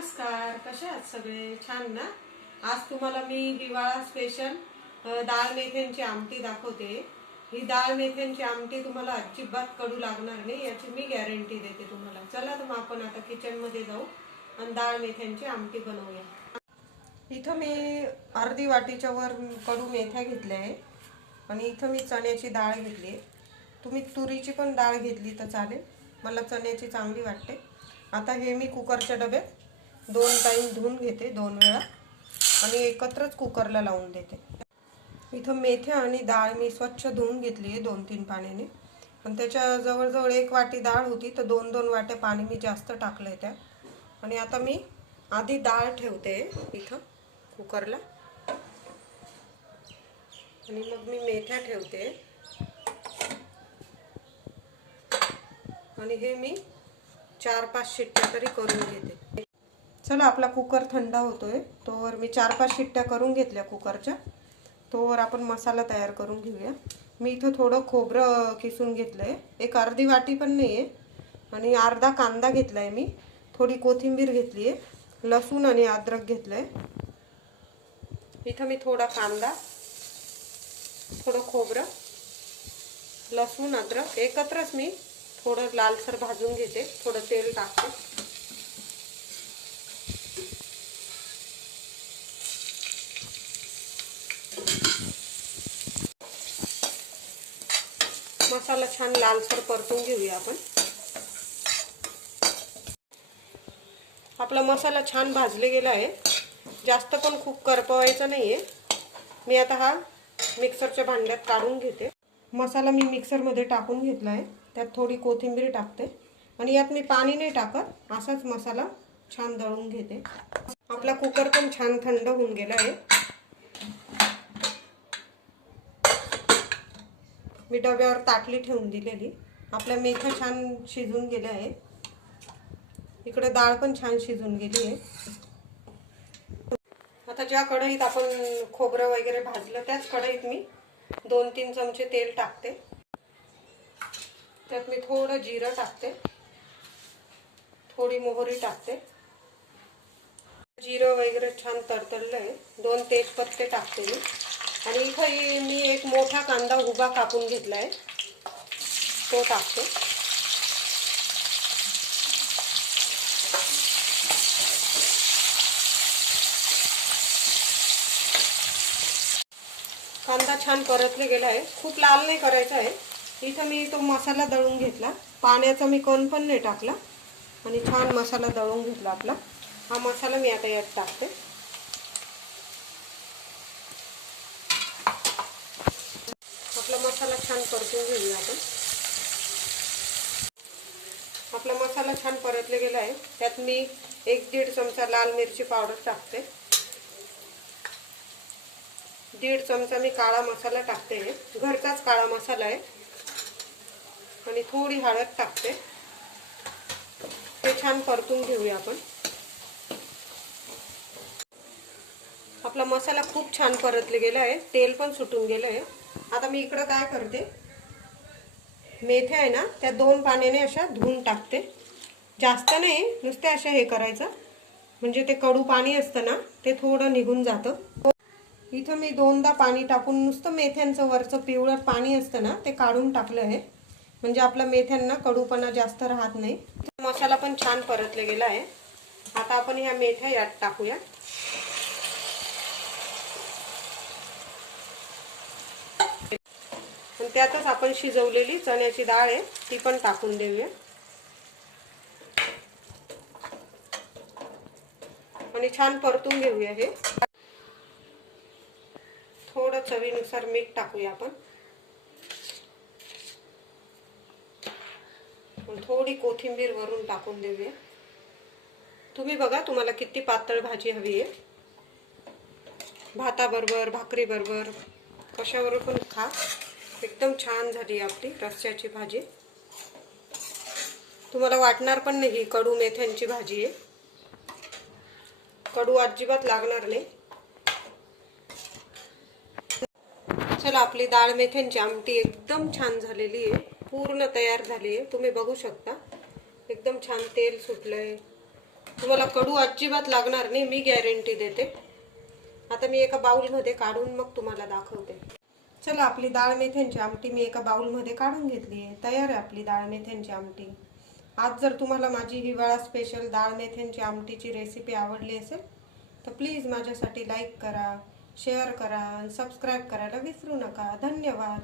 नमस्कार, कसे आहात सगळे? छान ना? आज तुम्हाला मी हिवाळा स्पेशल डाळ मेथ्यांची आमटी दाखवते। ही डाळ मेथ्यांची आमटी तुम्हाला अजिबात कडू लागणार नाही, याची मी गॅरंटी देते तुम्हाला। चला तर मग आपण आता किचन मध्ये जाऊ आणि डाळ मेथ्यांची आमटी बनवूया। इथं मी अर्धी वाटीच्या वर कडू मेथ्या घेतल्या आहे आणि इथं मी चण्याची डाळ घेतली आहे। तुम्ही तुरीची पण डाळ घेतली तर चालेल, मला चण्याची चांगली वाटते। आता हे मी कुकरच्या डब्यात 2 टाइम धुवून घेते, 2 वेळा, आणि एकत्रच कुकरला लावून देते। इथं मेथ्या आणि डाळ मी स्वच्छ धुवून घेतली आहे 2-3 पाण्याने, आणि त्याच्या जवळजवळ 1 वाटी डाळ होती तर 2-2 वाट्या पाणी मी जास्त टाकलंय त्यात। आणि आता मी आधी डाळ ठेवते इथं कुकरला, आणि मग मी मेथ्या ठेवते, आणि हे मी 4-5 शिट्ट्या तरी करून घेते। चला, आपला कुकर थंड होतोय, तोवर मी 4-5 शिट्ट्या करून घेतल्या कुकरच्या, तोवर आपण मसाला तयार करून घेऊया। मी इथं थोडं खोबरं किसून घेतलंय, एक अर्धी वाटी पण नाहीये, आणि अर्धा कांदा घेतलाय मी, थोडी कोथिंबीर घेतली आहे, लसूण आणि अद्रक घेतलंय। इथं मी थोडा कांदा, थोडं खोबरं, लसूण, अद्रक एकत्रच मी थोडं लालसर भाजून घेते, थोडं तेल टाकते। मसाला छान लालसर परतून घेऊया आपण। आपला मसाला छान भाजले गेला आहे, जास्त पण खूप करपवायचा नाहीये। मी आता हा मिक्सरच्या भांड्यात काढून घेते। मसाला मी मिक्सरमध्ये टाकून घेतला आहे, त्यात थोडी कोथिंबीर टाकते, आणि यात मी पाणी नाही टाकत, असाच मसाला छान दळून घेते। आपला कुकर पण छान थंड होऊन गेला आहे। मी डब्यावर ताटली ठेवून दिलेली, आपल्या मेथ्या छान शिजून गेल्या आहे, इकडे डाळ पण छान शिजून गेली आहे। आता ज्या कढईत आपण खोबरं वगैरे भाजलं त्याच कढईत मी 2-3 चमचे तेल टाकते, त्यात मी थोडं जिरं टाकते, थोडी मोहरी टाकते। जिरं वगैरे छान तडतडलंय, 2 तेजपत्ते टाकते मी, आणि इथं मी एक मोठा कांदा उभा कापून घेतलाय, तो टाकते। कांदा छान परतले गेला आहे, खूप लाल नाही करायचा आहे। इथं मी तो मसाला दळून घेतला, पाण्याचा मी कण पण नाही टाकला, आणि छान मसाला दळून घेतला आपला। हा मसाला मी आता यात टाकते। आपला मसाला छान परतून घेऊया आपण। आपला मसाला छान परतले गेला आहे, त्यात मी 1-1.5 चमचा लाल मिरची पावडर टाकते, 1.5 चमचा मी काळा मसाला टाकते, घरचाच काळा मसाला आहे, आणि थोडी हळद टाकते। ते छान परतून घेऊया आपण। आपला मसाला खूप छान परतले गेला आहे, तेल पण सुटून गेलं आहे। आता मी इकडं काय करते, मेथ्या आहे ना त्या 2 पाण्याने अशा धुवून टाकते, जास्त नाही, नुसते अशा हे करायचं, म्हणजे ते कडू पाणी असतं ना ते थोडं निघून जातं। इथं मी 2दा पाणी टाकून नुसतं मेथ्यांचं वरचं पिवळं पाणी असतं ना ते काढून टाकलं आहे, म्हणजे आपल्या मेथ्यांना कडूपणा जास्त राहत नाही। मसाला पण छान परतले गेला आहे। आता आपण ह्या मेथ्या यात टाकूया, आणि त्यातच आपण शिजवलेली चण्याची डाळ आहे ती पण टाकून देऊया, आणि छान परतून घेऊया। हे थोडं चवीनुसार मीठ टाकूया आपण, थोडी कोथिंबीर वरून टाकून देऊया। तुम्ही बघा तुम्हाला किती पातळ भाजी हवी आहे, भाताबरोबर, भाकरीबरोबर, कशावर पण खा। एकदम छान झाली आपली रस्स्याची भाजी, तुम्हाला वाटणार पण नाही कडू मेथ्यांची भाजी आहे, कडू अजिबात लागणार नाही। चला, आपली डाळ मेथ्यांची आमटी एकदम छान झालेली आहे, पूर्ण तयार झाली आहे, तुम्ही बघू शकता, एकदम छान तेल सुटलंय, तुम्हाला कडू अजिबात लागणार नाही, मी गॅरंटी देते. आता मी एका बाउलमध्ये काढून मग तुम्हाला दाखवते. चला, आपली डाळ मेथ्यांची आमटी मी एका बाउलमध्ये काढून घेतली आहे. तयार आहे आपली डाळ मेथ्यांची आमटी. आज जर तुम्हाला माझी हिवाळा स्पेशल डाळ मेथ्यांची आमटीची रेसिपी आवडली असेल तर प्लीज माझ्यासाठी लाईक करा, शेअर करा आणि सबस्क्राईब करायला विसरू नका. धन्यवाद.